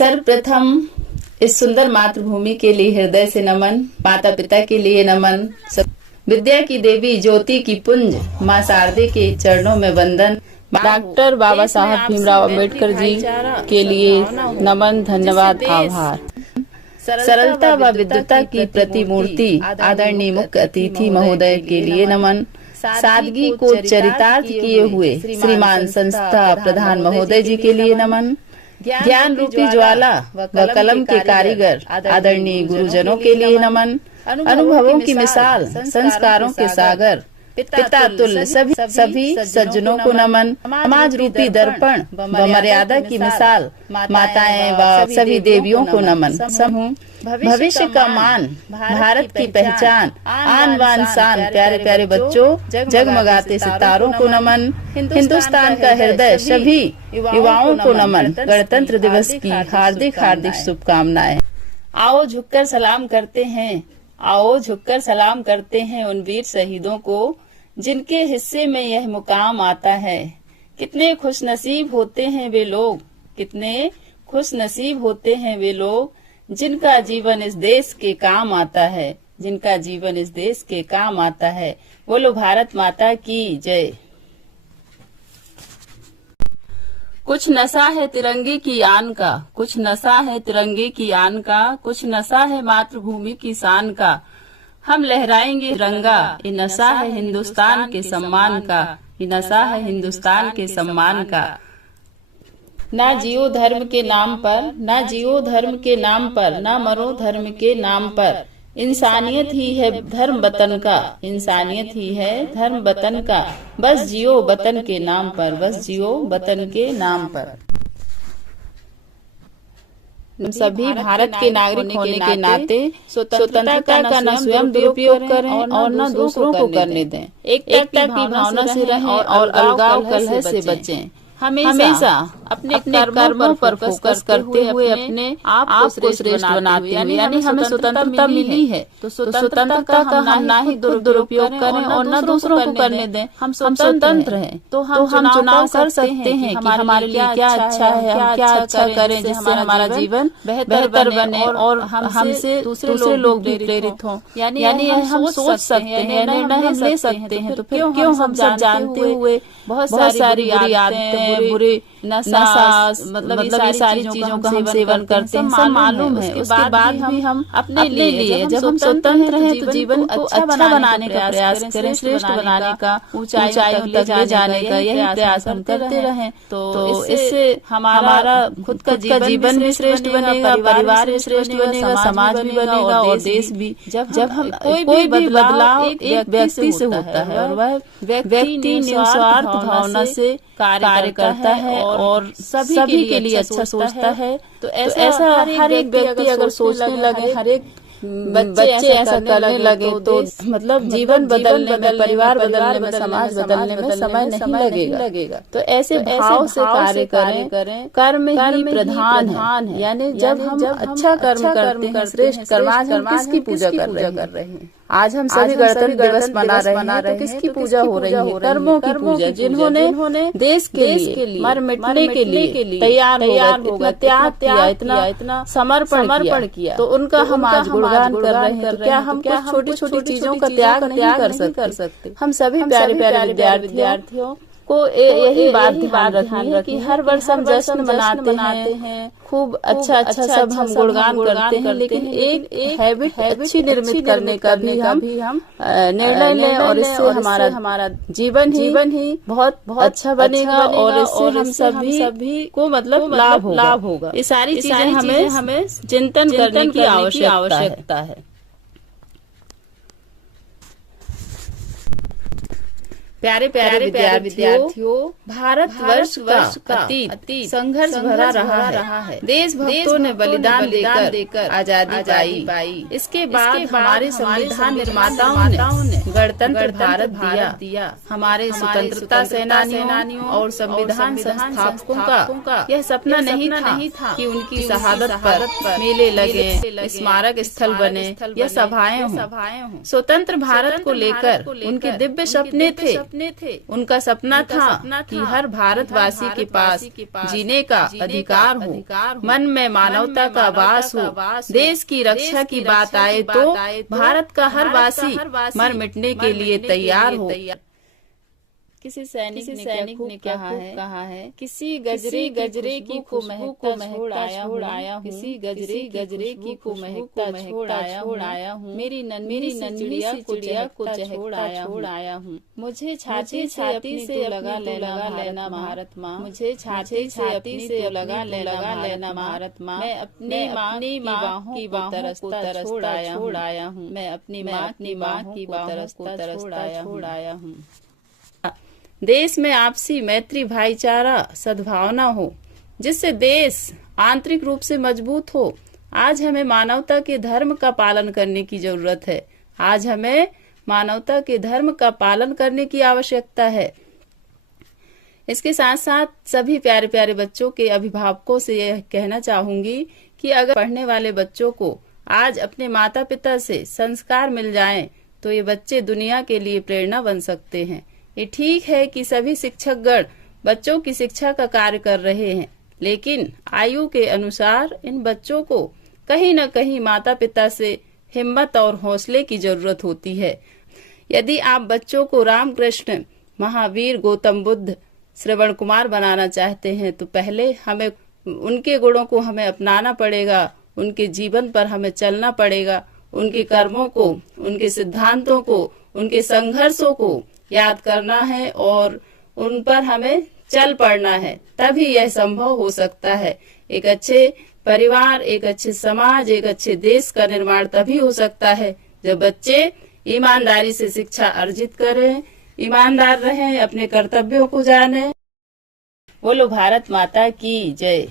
सर्वप्रथम इस सुंदर मातृभूमि के लिए हृदय से नमन, माता पिता के लिए नमन, विद्या की देवी ज्योति की पुंज माँ शारदे के चरणों में वंदन, डॉक्टर बाबा साहब भीमराव अम्बेडकर जी के लिए नमन, धन्यवाद, आभार। सरलता व विद्वता की प्रतिमूर्ति आदरणीय मुख्य अतिथि महोदय के लिए नमन, सादगी को चरितार्थ किए हुए श्रीमान संस्था प्रधान महोदय जी के लिए नमन, ज्ञान रूपी ज्वाला व कलम के कारीगर आदरणीय गुरुजनों के लिए नमन, अनुभवों की मिसाल, संस्कारों के सागर पिता तुल्य सभी सज्जनों को नमन, समाज रूपी दर्पण व मर्यादा की मिसाल माताएं व सभी देवियों को नमन, समूह भविष्य का मान, भारत की पहचान, आन बान शान, प्यारे प्यारे बच्चों, जगमगाते सितारों को नमन, हिंदुस्तान का हृदय सभी युवाओं को नमन, गणतंत्र दिवस की हार्दिक हार्दिक शुभकामनाएं। आओ झुककर सलाम करते हैं, आओ झुककर सलाम करते हैं उन वीर शहीदों को जिनके हिस्से में यह मुकाम आता है। कितने खुशनसीब होते हैं वे लोग, कितने खुशनसीब होते हैं वे लोग जिनका जीवन इस देश के काम आता है, जिनका जीवन इस देश के काम आता है। बोलो भारत माता की जय। कुछ नशा है तिरंगे की आन का, कुछ नशा है तिरंगे की आन का, कुछ नशा है मातृभूमि की शान का। हम लहराएंगे तिरंगा, ये नशा है हिंदुस्तान के सम्मान का, ये नशा है हिंदुस्तान के सम्मान का। ना जियो धर्म के नाम पर, ना जियो धर्म के नाम पर, ना मरो धर्म के नाम पर। इंसानियत ही है धर्म वतन का, इंसानियत ही है धर्म वतन का। बस जियो वतन के नाम पर, बस जियो वतन के नाम पर। सभी भारत के नागरिक होने के नाते स्वतंत्रता का न स्वयं दुरुपयोग करें और न दूसरों को करने दें। एकता की भावना से रहें और अलगाव कलह से बचें। हमेशा अपने कर्मों पर फोकस करते हुए अपने आप को श्रेष्ठ बनाते हुए, यानी हमें स्वतंत्रता मिली है तो स्वतंत्रता का हम ना ही दुरुपयोग करें और न दूसरों को करने दें। हम स्वतंत्र हैं तो हम चुनाव कर सकते हैं कि हमारे लिए क्या अच्छा है, हम क्या अच्छा करें जिससे हमारा जीवन बेहतर बने और हमसे दूसरे लोग भी प्रेरित हों। यानी हम सोच सकते हैं, निर्णय ले सकते हैं। तो फिर क्यों हम जानते हुए बहुत सारी बुरी आदतें, बुरी नशा, मतलब ये सारी चीजों का हम सेवन करते हैं, सब मालूम है। उसके बाद भी हम अपने लिए जब हम स्वतंत्र हैं तो जीवन को अच्छा बनाने का प्रयास करें, श्रेष्ठ बनाने का, ऊंचाइयों तक ले जाने का यही प्रयास हम करते रहें। तो इससे हमारा खुद का जीवन भी श्रेष्ठ बनेगा, परिवार भी श्रेष्ठ बनेगा, समाज भी बनेगा और देश भी। जब हम कोई भी बदलाव एक व्यक्ति से होता है और वह व्यक्ति निस्वार्थ भावना से कार्य करता है और सभी के लिए अच्छा सोचता है, तो ऐसा हर एक व्यक्ति अगर सोचने लगे, हर एक बच्चे ऐसा करने लगे तो मतलब जीवन बदलने में, परिवार बदलने में, समाज बदलने में समय नहीं लगेगा। तो ऐसे भाव से कार्य करें, कर्म ही प्रधान है। यानी जब हम अच्छा कर्म करते हैं, श्रेष्ठ कर्म, आज हम किसकी पूजा कर रहे हैं? आज हम सभी गणतंत्र दिवस मना रहे हैं तो किसकी पूजा हो रही है? कर्मों की पूजा, जिन्होंने देश के लिए मर मिटने के लिए तैयार होगा, त्याग किया, इतना समर्पण किया, तो उनका हम आज गुणगान कर रहे हैं। तो क्या हम कुछ छोटी चीजों का त्याग नहीं कर सकते? हम सभी प्यारे प्यारे विद्यार्थियों को यही बात ध्यान रखनी है कि हर वर्ष हम जश्न मनाते हैं, खूब अच्छा सब हम गुणगान करते हैं, लेकिन एक हैबिट अच्छी निर्मित करने का भी हम निर्णय लें और इससे हमारा जीवन ही बहुत अच्छा बनेगा और इससे हम सभी को मतलब लाभ होगा। ये सारी चीजें हमें चिंतन करने की आवश्यकता है। प्यारे विद्यार्थियों, भारत वर्ष का अतीत संघर्ष भरा रहा है। देशभक्तों ने बलिदान देकर आजादी पाई। इसके बाद हमारे संविधान निर्माताओं ने गणतंत्र भारत दिया। हमारे स्वतंत्रता सेनानियों और संविधान संस्थापकों का यह सपना नहीं था कि उनकी शहादत पर मेले लगे, स्मारक स्थल बने या सभाएं हों। स्वतंत्र भारत को लेकर उनके दिव्य सपने थे उनका सपना था कि हर भारतवासी के पास जीने का अधिकार हो, मन में मानवता का वास हो। देश की रक्षा की बात आए तो भारत का हर वासी मर मिटने के लिए तैयार हो। किसी सैनिक ने कहा है किसी गजरे की को महकता छोड़ आया हूँ, किसी गजरे की को महकता छोड़ आया हूँ, मेरी नन्ही चिड़िया को चहकता छोड़ आया हूँ। मुझे छाती से लगा लेना भारत माँ, मुझे छाती से लगा लेना भारत माँ। मैं अपनी माँ की बाहों को तरसता छोड़ आया हूँ, मैं अपनी माँ की बाहों को तरसता छोड़ आया हूँ। देश में आपसी मैत्री, भाईचारा, सद्भावना हो, जिससे देश आंतरिक रूप से मजबूत हो। आज हमें मानवता के धर्म का पालन करने की जरूरत है। आज हमें मानवता के धर्म का पालन करने की आवश्यकता है। इसके साथ साथ सभी प्यारे प्यारे बच्चों के अभिभावकों से यह कहना चाहूंगी कि अगर पढ़ने वाले बच्चों को आज अपने माता पिता से संस्कार मिल जाएं, तो ये बच्चे दुनिया के लिए प्रेरणा बन सकते हैं। ये ठीक है कि सभी शिक्षकगण बच्चों की शिक्षा का कार्य कर रहे हैं, लेकिन आयु के अनुसार इन बच्चों को कहीं न कहीं माता पिता से हिम्मत और हौसले की जरूरत होती है। यदि आप बच्चों को रामकृष्ण, महावीर, गौतम बुद्ध, श्रवण कुमार बनाना चाहते हैं, तो पहले हमें उनके गुणों को हमें अपनाना पड़ेगा, उनके जीवन पर हमें चलना पड़ेगा, उनके कर्मों को, उनके सिद्धांतों को, उनके संघर्षों को याद करना है और उन पर हमें चल पड़ना है। तभी यह संभव हो सकता है। एक अच्छे परिवार, एक अच्छे समाज, एक अच्छे देश का निर्माण तभी हो सकता है जब बच्चे ईमानदारी से शिक्षा अर्जित करें, ईमानदार रहें, अपने कर्तव्यों को जानें। बोलो भारत माता की जय।